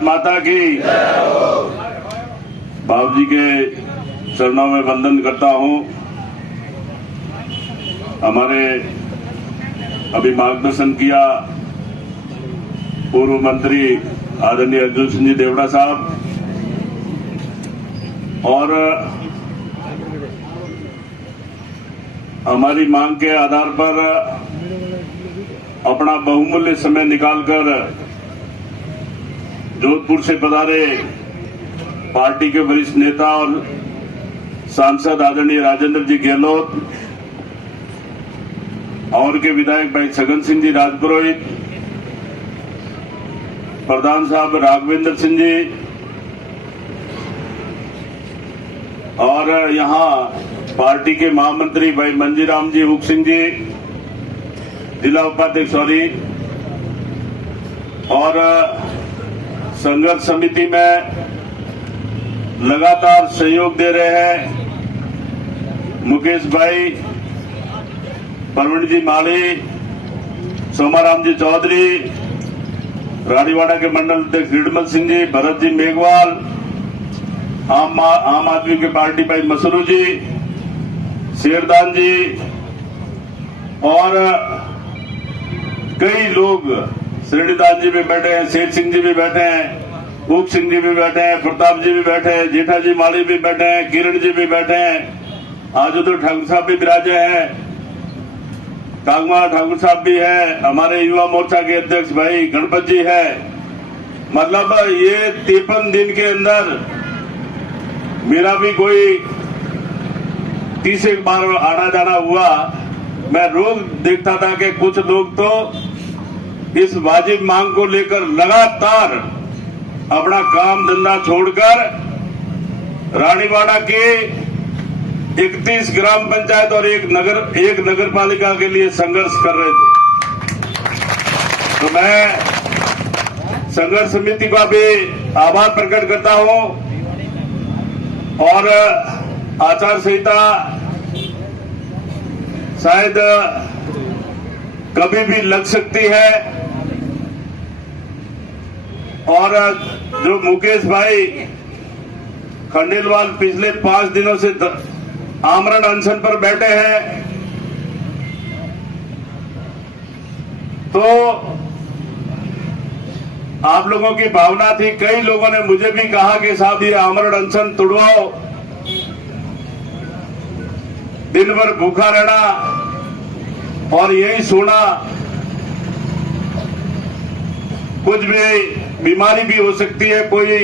भारत माता की। बाबू जी के चरणों में वंदन करता हूं। हमारे अभी मार्गदर्शन किया पूर्व मंत्री आदरणीय अर्जुन सिंह जी देवड़ा साहब, और हमारी मांग के आधार पर अपना बहुमूल्य समय निकालकर जोधपुर से पधारे पार्टी के वरिष्ठ नेता और सांसद आदरणीय राजेंद्र जी गहलोत और के विधायक भाई छगन सिंह जी राजपुरोहित, प्रधान साहब राघवेंद्र सिंह जी, और यहां पार्टी के महामंत्री भाई मंजीराम जी हुक सिंह जी, जिला उपाध्यक्ष और संघर्ष समिति में लगातार सहयोग दे रहे हैं मुकेश भाई, प्रवीण जी माली, सोमाराम जी चौधरी, रानीवाड़ा के मंडल अध्यक्ष निर्मल सिंह जी, भरत जी मेघवाल, आम आदमी के पार्टी भाई मसरू जी, शेरदान जी, और कई लोग, श्रेणीदान जी भी बैठे हैं, शेर सिंह जी भी बैठे हैं, ऊप सिंह जी भी बैठे हैं, प्रताप जी भी बैठे हैं, जेठा जी माली भी बैठे हैं, किरण जी भी बैठे हैं, आजुद्दीन ठाकुर साहब भी विराजे हैं, कागमा ठाकुर साहब भी है, हमारे युवा मोर्चा के अध्यक्ष भाई गणपत जी है। मतलब ये 53 दिन के अंदर मेरा भी कोई 30 एक बार आना जाना हुआ। मैं रोज देखता था कि कुछ लोग तो इस वाजिब मांग को लेकर लगातार अपना काम धंधा छोड़कर रानीवाड़ा के 31 ग्राम पंचायत और एक नगर पालिका के लिए संघर्ष कर रहे थे। तो मैं संघर्ष समिति का भी आभार प्रकट करता हूं, और आचार संहिता शायद कभी भी लग सकती है, और जो मुकेश भाई खंडेलवाल पिछले 5 दिनों से आमरण अनशन पर बैठे हैं, तो आप लोगों की भावना थी, कई लोगों ने मुझे भी कहा कि साहब ये आमरण अनशन तोड़वाओ, दिन भर भूखा रहना और यही सोना, कुछ भी बीमारी भी हो सकती है, कोई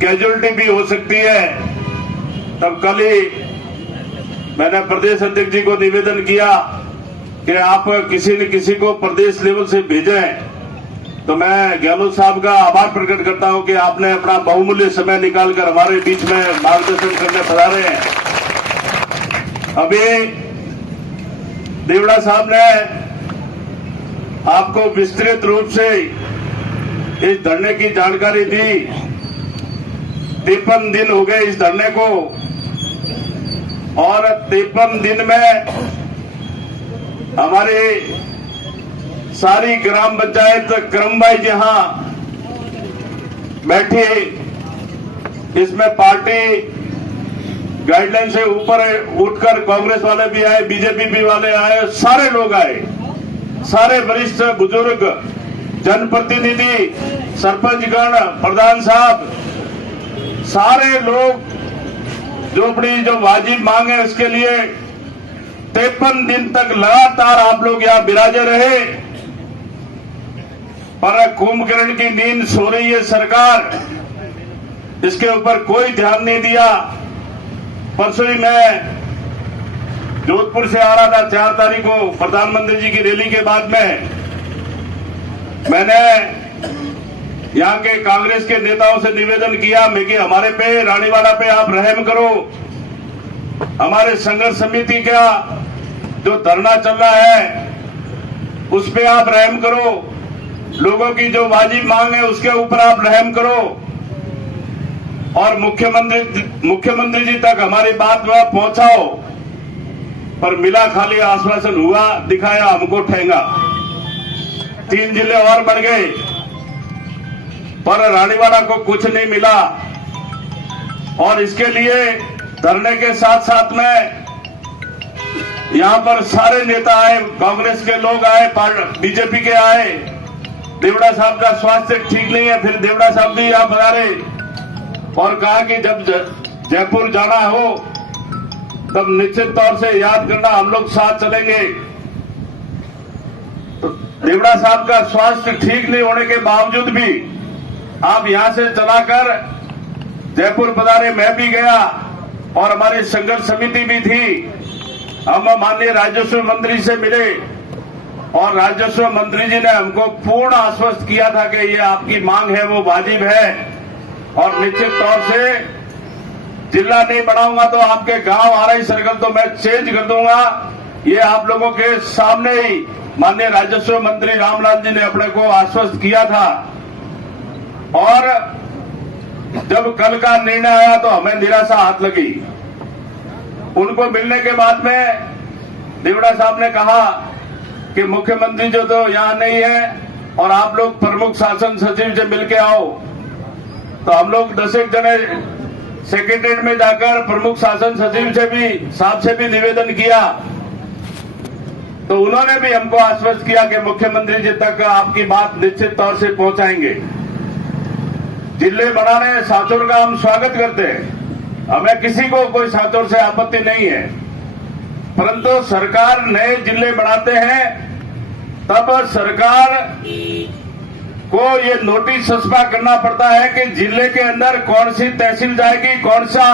कैजुअलिटी भी हो सकती है। तब कल ही मैंने प्रदेश अध्यक्ष जी को निवेदन किया कि आप किसी न किसी को प्रदेश लेवल से भेजें। तो मैं गहलोत साहब का आभार प्रकट करता हूं कि आपने अपना बहुमूल्य समय निकालकर हमारे बीच में मार्गदर्शन करने पधारे हैं। अभी देवड़ा साहब ने आपको विस्तृत रूप से इस धरने की जानकारी दी। 53 दिन हो गए इस धरने को, और 53 दिन में हमारे सारी ग्राम पंचायत क्रमवाइज यहां बैठी, इसमें पार्टी गाइडलाइन से ऊपर उठकर कांग्रेस वाले भी आए, बीजेपी भी वाले आए, सारे लोग आए, सारे वरिष्ठ बुजुर्ग, जनप्रतिनिधि, सरपंचगण, प्रधान साहब, सारे लोग जो अपनी जो वाजिब मांग है उसके लिए 53 दिन तक लगातार आप लोग यहां विराजे रहे। पर कुंभकर्ण की नींद सो रही है सरकार, इसके ऊपर कोई ध्यान नहीं दिया। परसों ही मैं जोधपुर से आ रहा था 4 तारीख को प्रधानमंत्री जी की रैली के बाद में, मैंने यहाँ के कांग्रेस के नेताओं से निवेदन किया मैं कि हमारे पे, रानीवाड़ा पे आप रहम करो, हमारे संघर्ष समिति का जो धरना चल रहा है उस पे आप रहम करो, लोगों की जो वाजिब मांग है उसके ऊपर आप रहम करो, और मुख्यमंत्री जी तक हमारी बात पहुंचाओ। पर मिला खाली आश्वासन, हुआ दिखाया हमको ठेंगा। 3 जिले और बढ़ गए। पर रानीवाड़ा को कुछ नहीं मिला। और इसके लिए धरने के साथ साथ में यहां पर सारे नेता आए, कांग्रेस के लोग आए, बीजेपी के आए। देवड़ा साहब का स्वास्थ्य ठीक नहीं है, फिर देवड़ा साहब भी यहां पधारे और कहा कि जब जयपुर जाना हो तब निश्चित तौर से याद करना, हम लोग साथ चलेंगे। तो देवड़ा साहब का स्वास्थ्य ठीक नहीं होने के बावजूद भी आप यहां से चलाकर जयपुर पधारे। मैं भी गया और हमारी संघर्ष समिति भी थी। हम माननीय राजस्व मंत्री से मिले और राजस्व मंत्री जी ने हमको पूर्ण आश्वस्त किया था कि ये आपकी मांग है वो वाजिब है और निश्चित तौर से जिला नहीं बढ़ाऊंगा तो आपके गांव आरई सर्कल तो मैं चेंज कर दूंगा। ये आप लोगों के सामने ही माननीय राजस्व मंत्री रामलाल जी ने अपने को आश्वस्त किया था। और जब कल का निर्णय आया तो हमें निराशा हाथ लगी। उनको मिलने के बाद में देवड़ा साहब ने कहा कि मुख्यमंत्री जो तो यहां नहीं है और आप लोग प्रमुख शासन सचिव से मिलके आओ। तो हम लोग 10 जने सेक्रेटरीट में जाकर प्रमुख शासन सचिव से भी साहब से भी निवेदन किया। तो उन्होंने भी हमको आश्वस्त किया कि मुख्यमंत्री जी तक आपकी बात निश्चित तौर से पहुंचाएंगे। जिले बढ़ाने सांचौर का हम स्वागत करते हैं, हमें किसी को कोई सांचौर से आपत्ति नहीं है, परंतु सरकार नए जिले बनाते हैं तब सरकार को ये नोटिस सस्पा करना पड़ता है कि जिले के अंदर कौन सी तहसील जाएगी, कौन सा